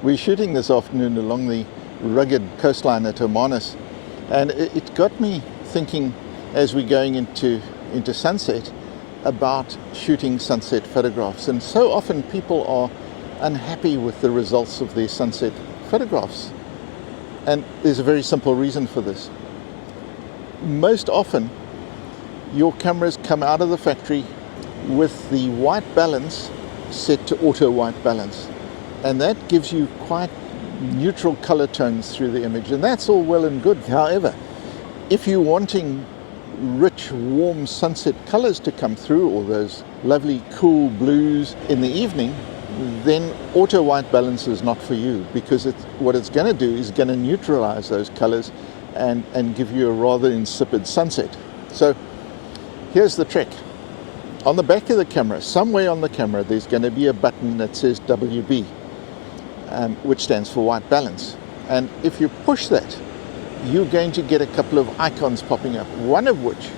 We're shooting this afternoon along the rugged coastline at Hermanus, and it got me thinking as we're going into sunset about shooting sunset photographs. And so often people are unhappy with the results of their sunset photographs. And there's a very simple reason for this. Most often, your cameras come out of the factory with the white balance set to auto white balance. And that gives you quite neutral color tones through the image. And that's all well and good. However, if you're wanting rich, warm sunset colors to come through, or those lovely cool blues in the evening, then auto white balance is not for you, because what it's going to do is going to neutralize those colors and give you a rather insipid sunset. So here's the trick. On the back of the camera, somewhere on the camera, there's going to be a button that says WB, which stands for white balance. And if you push that, you're going to get a couple of icons popping up, one of which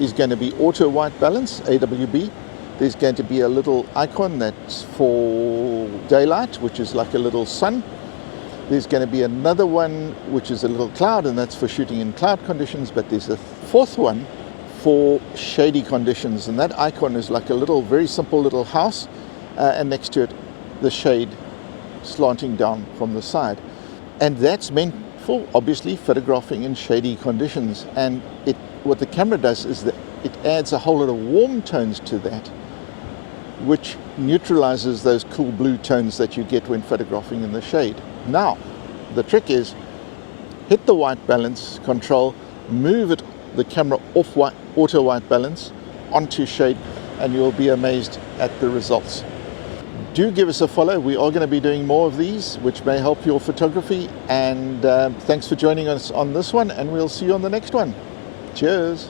is going to be auto white balance, AWB. There's going to be a little icon that's for daylight, which is like a little sun. There's going to be another one which is a little cloud, and that's for shooting in cloud conditions. But there's a fourth one for shady conditions, and that icon is like a little, very simple little house, and next to it the shade slanting down from the side. And that's meant for obviously photographing in shady conditions. And what the camera does is that it adds a whole lot of warm tones to that, which neutralizes those cool blue tones that you get when photographing in the shade. Now, the trick is hit the white balance control, move the camera off auto white balance onto shade, and you'll be amazed at the results. Do give us a follow. We are going to be doing more of these, which may help your photography. And thanks for joining us on this one, and we'll see you on the next one. Cheers.